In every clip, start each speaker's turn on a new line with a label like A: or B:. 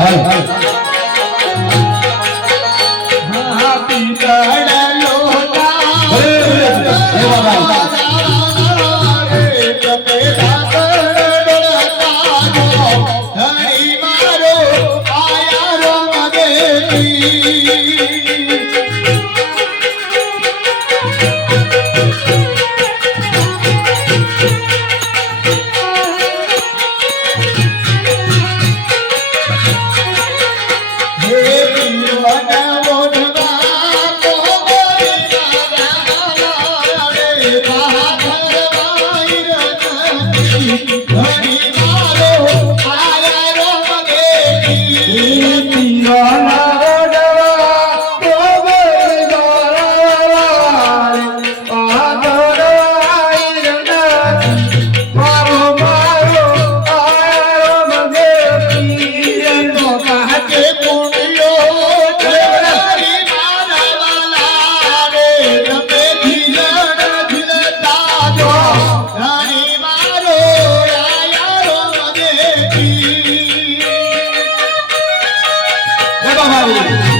A: は、É babado!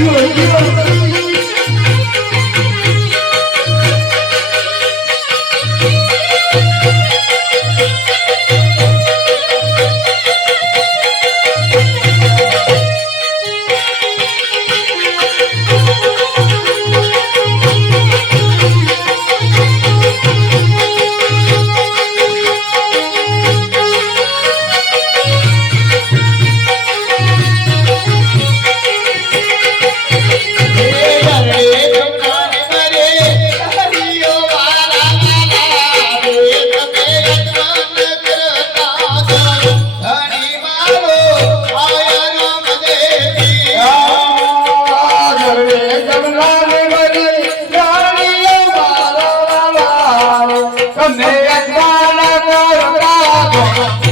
A: you, you. તમે એક માન કરતા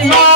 A: Big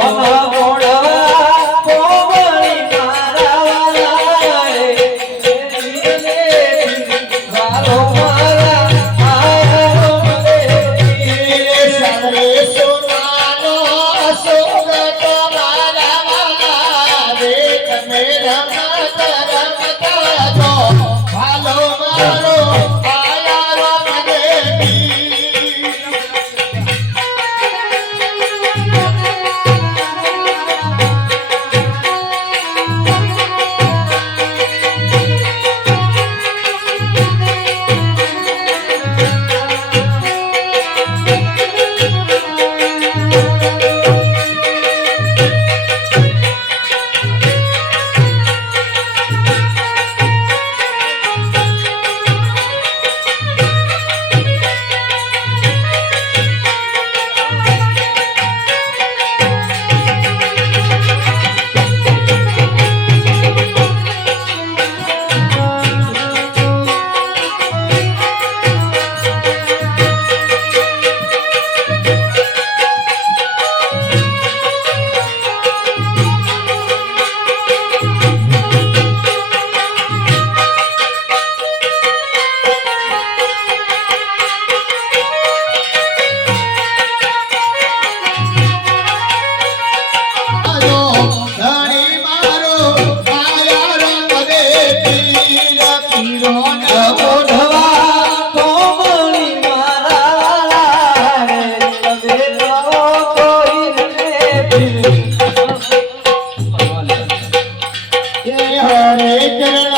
A: しま。ಜಯ